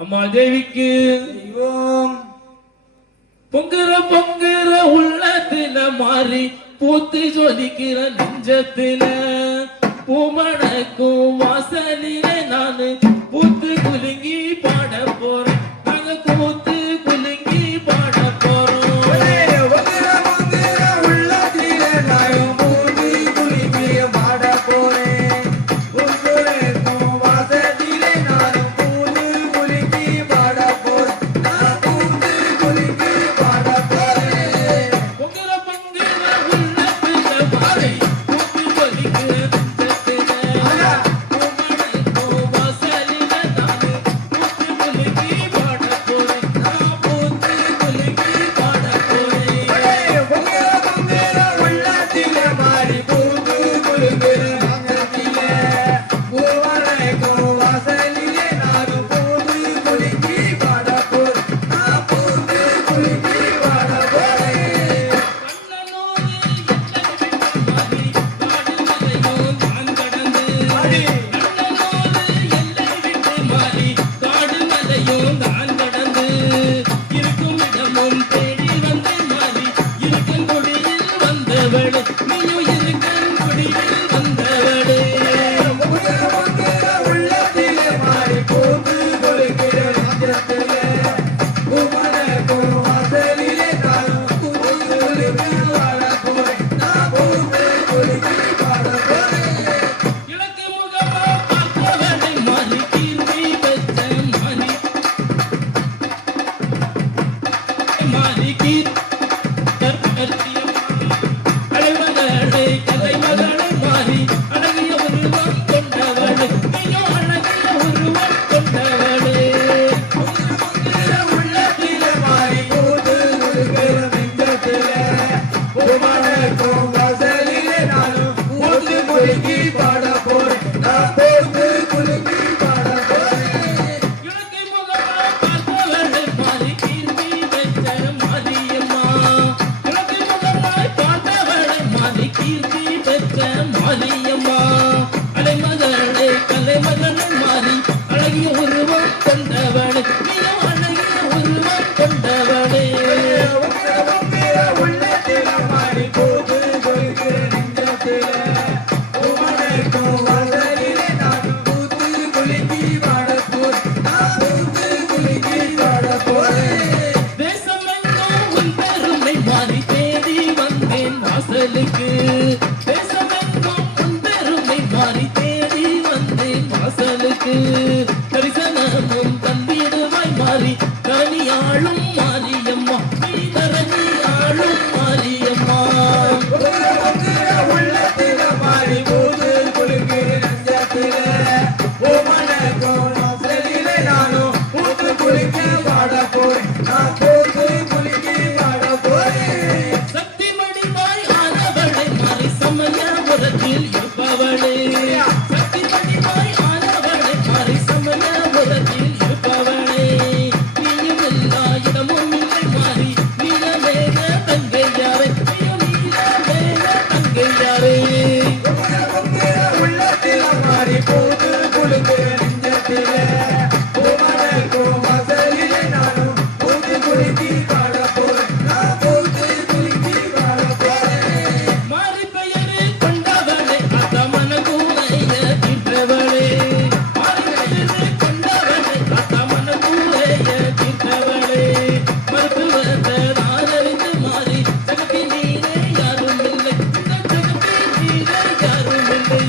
அம்மா தேவிக்கு தெய்வம் பொங்குற பொங்குற உள்ளத்துல மாறி பூத்து ஜொலிக்கிற நெஞ்சத்துல பூமணக்கும் வாசலிலே நானு பூத்து குலுங்கி பாட போறேன். நாங்க பூத்து குலுங்கி பாட போறோம். தரிசனமும் தந்திடுவாய் மாறி தனியாளும் மாரியம்மா நீ தரணி ஆளும் மாரியம்மா. சக்தி மணிவாய் ஆனவளை மாறி சமயபுரத்தில் இருப்பவளே. சக்தி மணிவாய் ஆனவளை மாறி சமயபுரத்தில் இருப்பவளே. நீயும் எல்லா இடமும் இல்லை மாறி நீலமேக தங்கையாரே. நீயும் நீலமேக தங்கையாரே. மாறி பெயரு கொண்டவளே அத்தமன கூரைய திட்டவளே. மாறி பெயரு கொண்டவளே அத்தமன கூரைய திட்டவளே. மருத்துவத்தை நானறிந்து மாறி ஜகத்தி நீரே யாரும் இல்லை. இந்த ஜகத்தி நீரே யாரும் இல்லை.